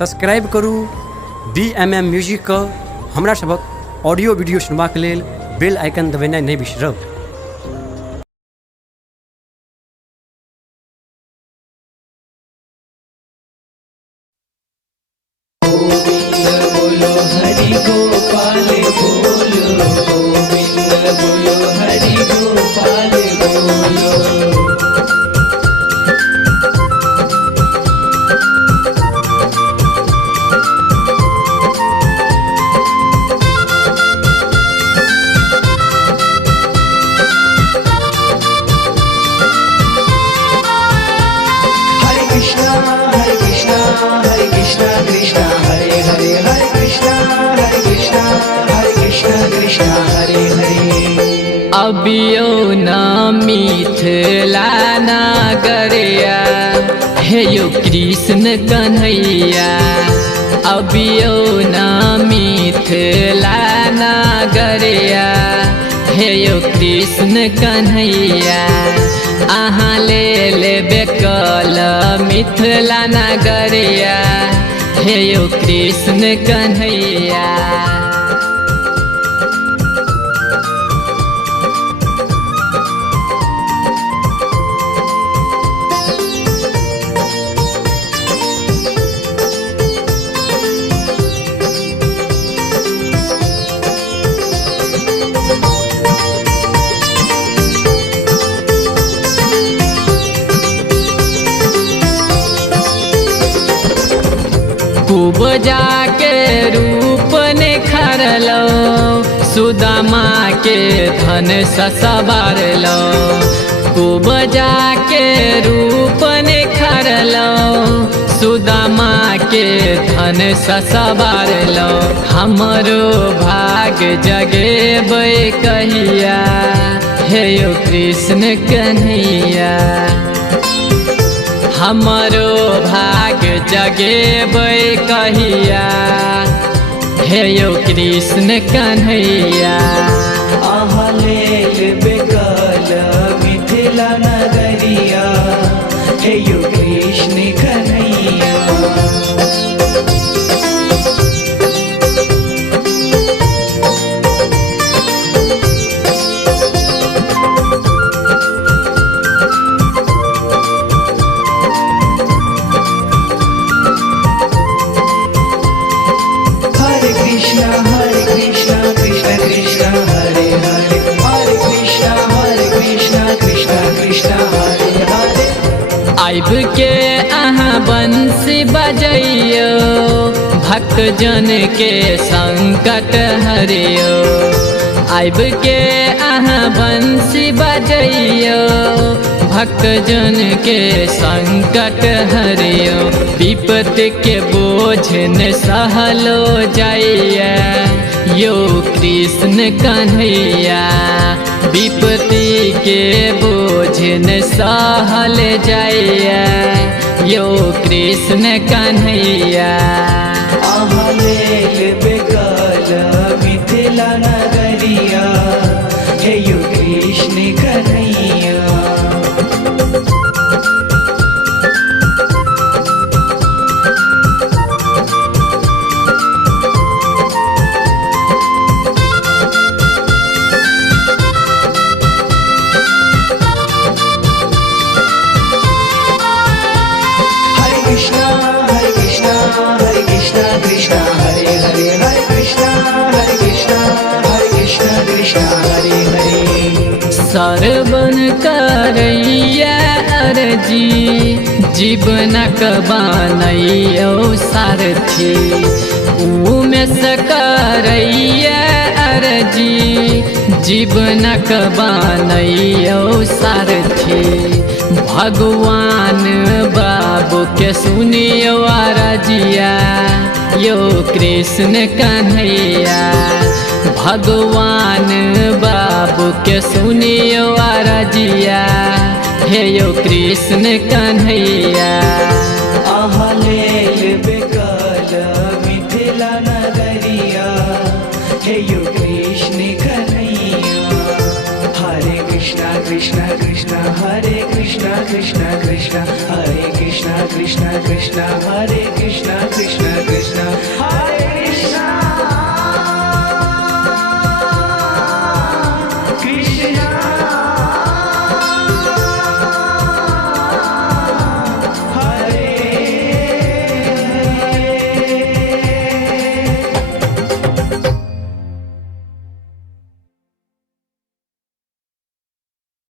Subscribe करू BMM music के। हमरा सबक ऑडियो वीडियो सुनबाक लेल बेल आइकन दबेनाइ नहि बिसरब। बोलो हरि गोपाल बोलो गोविंद बोलो हरि गोपाल बोलो। हरे कृष्णा कृष्णा कृष्णा हरे हरे, हरे कृष्णा कृष्णा कृष्णा हरे हरे। अबियो न मिथिला नागरिया हे यो कृष्ण कन्हैया। अबियो न मिथिला नागरिया हे यो कृष्ण कन्हैया। अहाँ ले लेबे कल मिथिला नागरिया हे यो कृष्ण कन्हैया। खूब जाके रूप निखरलो सुदामा के धन सवारलो। खूब जाके रूप निखरलो सुदामा के धन सवारलो। हमरो भाग जगेबै कहिया हे यो कृष्ण कन्हैया। हमरो भाग जगेबै कहिया हे यो कृष्ण कन्हैया। आहा ले लेबे कल मिथिला नगरिया हे यो कृष्ण कन्हैया। कृष्ण कृष्ण हरे हरे, हरे कृष्ण कृष्ण हरे हरे। आइब के अहाँ बंसी बजैयो भक्त जन के संकट हरियो। आइब के अहाँ बंसी बजैयो भक्त जन के संकट हरियो। विपत के बोझ न सहलो जाइया यो कृष्ण कन्हैया। विपत्ति के बोझ न सहल जाइया यो कृष्ण कन्हैया। आहा ले लेबे कल मिथिला नगरिया हे यो कृष्ण कन्हैया। कृष्ण हरे हरे, हरे कृष्ण कृष्ण हरे हरे। सरवन करैया अरजी जीवनक बनैयो सारथी। उमे सकरैया अरजी जीवनक बनैयो सारथी। भगवान बाबू के सुनियो अरजिया यो कृष्ण कन्हैया। भगवान बाबू के सुनियो अरजिया हे यो कृष्ण कन्हैया। आहा ले लेबे कल मिथिला नगरिया हे यो कृष्ण कन्हैया। हरे कृष्ण कृष्ण हरे कृष्ण कृष्ण हरे कृष्ण कृष्ण हरे कृष्ण